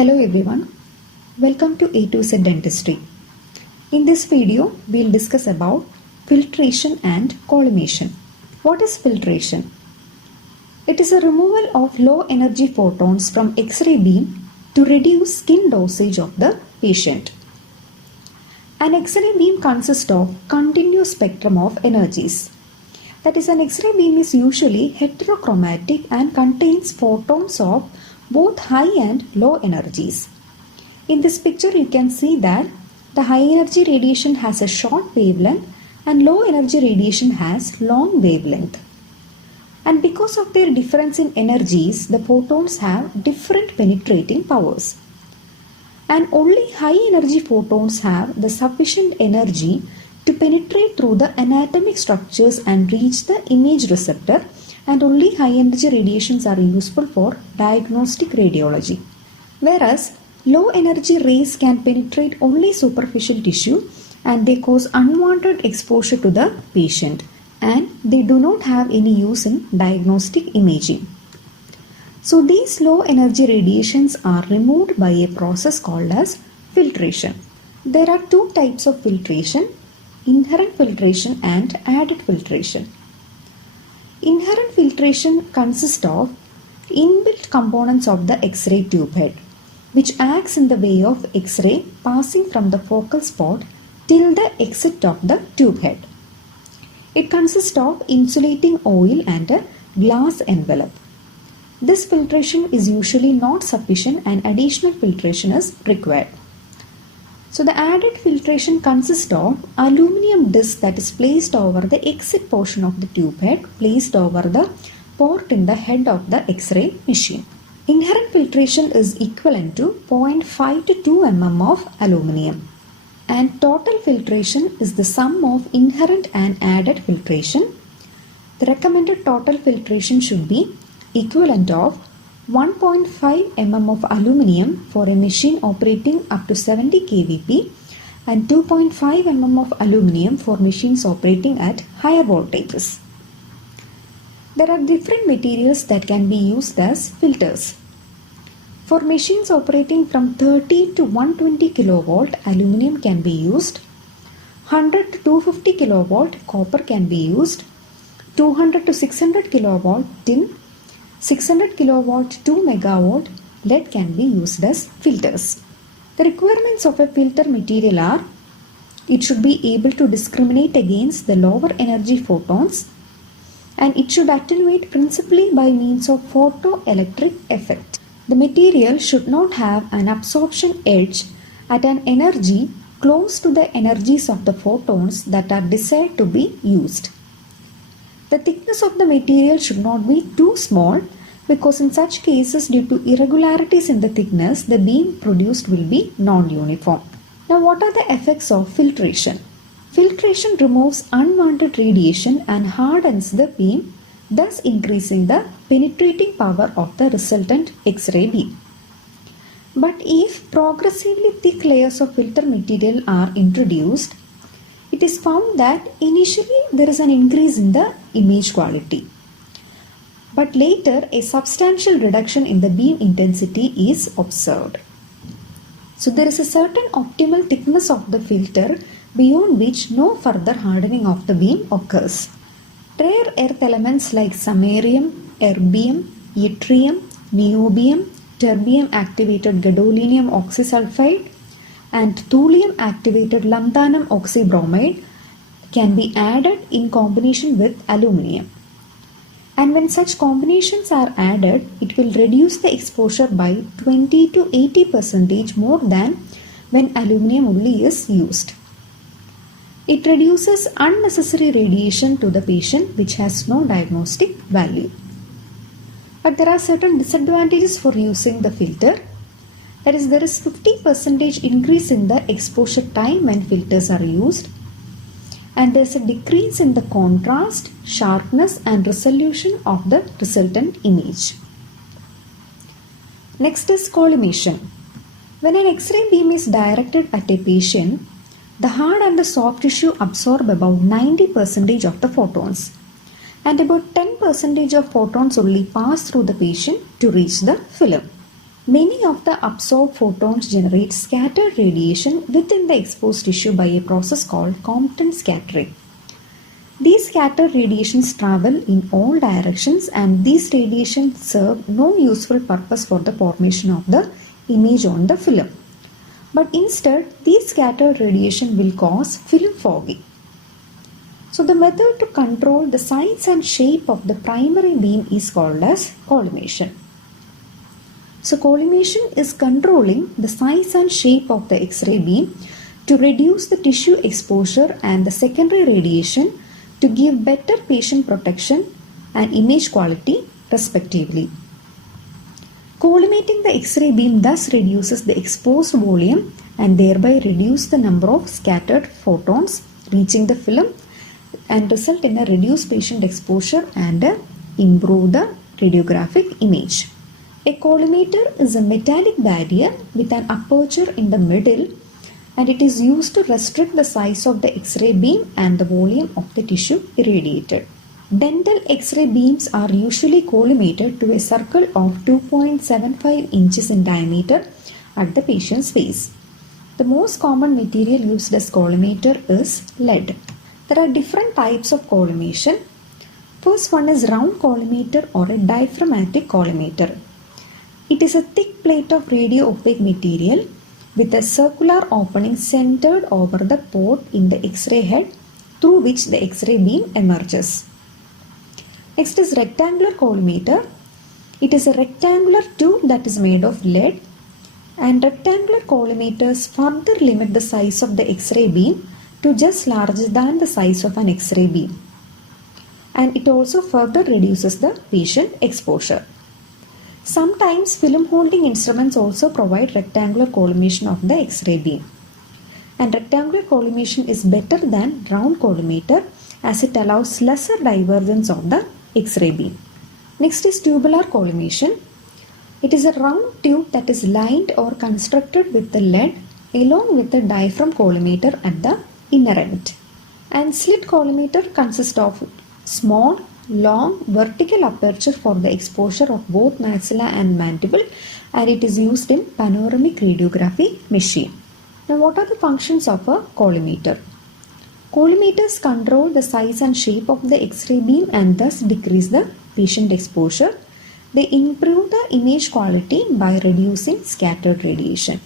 Hello everyone, welcome to A to Z Dentistry. In this video, we'll discuss about filtration and collimation. What is filtration? It is a removal of low energy photons from X-ray beam to reduce skin dosage of the patient. An X-ray beam consists of continuous spectrum of energies. That is, an X-ray beam is usually heterochromatic and contains photons of both high and low energies. In this picture, you can see that the high energy radiation has a short wavelength and low energy radiation has long wavelength. And because of their difference in energies, the photons have different penetrating powers. And only high energy photons have the sufficient energy to penetrate through the anatomic structures and reach the image receptor, and only high energy radiations are useful for diagnostic radiology. Whereas low energy rays can penetrate only superficial tissue and they cause unwanted exposure to the patient, and they do not have any use in diagnostic imaging. So these low energy radiations are removed by a process called as filtration. There are two types of filtration: inherent filtration and added filtration. Inherent filtration consists of inbuilt components of the X-ray tube head, which acts in the way of X-ray passing from the focal spot till the exit of the tube head. It consists of insulating oil and a glass envelope. This filtration is usually not sufficient and additional filtration is required. So the added filtration consists of aluminum disc that is placed over the exit portion of the tube head, placed over the port in the head of the X-ray machine. Inherent filtration is equivalent to 0.5 to 2 mm of aluminum. And total filtration is the sum of inherent and added filtration. The recommended total filtration should be equivalent of 1.5 mm of aluminum for a machine operating up to 70 kVp and 2.5 mm of aluminum for machines operating at higher voltages. There are different materials that can be used as filters. For machines operating from 30 to 120 kV, aluminum can be used. 100 to 250 kV, copper can be used. 200 to 600 kV, tin. 600 kV, 2 MW, lead can be used as filters. The requirements of a filter material are: it should be able to discriminate against the lower energy photons, and it should attenuate principally by means of photoelectric effect. The material should not have an absorption edge at an energy close to the energies of the photons that are desired to be used. The thickness of the material should not be too small, because in such cases, due to irregularities in the thickness, the beam produced will be non-uniform. Now, what are the effects of filtration? Filtration removes unwanted radiation and hardens the beam, thus increasing the penetrating power of the resultant X-ray beam. But if progressively thick layers of filter material are introduced, it is found that initially there is an increase in the image quality, but later a substantial reduction in the beam intensity is observed. So there is a certain optimal thickness of the filter beyond which no further hardening of the beam occurs. Rare earth elements like samarium, erbium, yttrium, niobium, terbium activated gadolinium oxysulfide and thulium activated lanthanum oxybromide can be added in combination with aluminum. And when such combinations are added, it will reduce the exposure by 20 to 80% more than when aluminum only is used. It reduces unnecessary radiation to the patient, which has no diagnostic value. But there are certain disadvantages for using the filter. That is, there is 50% increase in the exposure time when filters are used, and there is a decrease in the contrast, sharpness and resolution of the resultant image. Next is collimation. When an X-ray beam is directed at a patient, the hard and the soft tissue absorb about 90% of the photons, and about 10% of photons only pass through the patient to reach the film. Many of the absorbed photons generate scattered radiation within the exposed tissue by a process called Compton scattering. These scattered radiations travel in all directions, and these radiations serve no useful purpose for the formation of the image on the film. But instead, these scattered radiation will cause film fogging. So the method to control the size and shape of the primary beam is called as collimation. So collimation is controlling the size and shape of the X-ray beam to reduce the tissue exposure and the secondary radiation to give better patient protection and image quality respectively. Collimating the X-ray beam thus reduces the exposed volume and thereby reduce the number of scattered photons reaching the film and result in a reduced patient exposure and improve the radiographic image. A collimator is a metallic barrier with an aperture in the middle, and it is used to restrict the size of the X-ray beam and the volume of the tissue irradiated. Dental X-ray beams are usually collimated to a circle of 2.75 inches in diameter at the patient's face. The most common material used as collimator is lead. There are different types of collimation. First one is round collimator or a diaphragmatic collimator. It is a thick plate of radio-opaque material with a circular opening centered over the port in the X-ray head through which the X-ray beam emerges. Next is rectangular collimator. It is a rectangular tube that is made of lead, and rectangular collimators further limit the size of the X-ray beam to just larger than the size of an X-ray beam, and it also further reduces the patient exposure. Sometimes film holding instruments also provide rectangular collimation of the X-ray beam, and rectangular collimation is better than round collimator as it allows lesser divergence of the X-ray beam. Next is tubular collimation. It is a round tube that is lined or constructed with the lead along with the diaphragm collimator at the inner end. And slit collimator consists of small, long, vertical aperture for the exposure of both maxilla and mandible, and it is used in panoramic radiography machine. Now, what are the functions of a collimator? Collimators control the size and shape of the X-ray beam and thus decrease the patient exposure. They improve the image quality by reducing scattered radiation.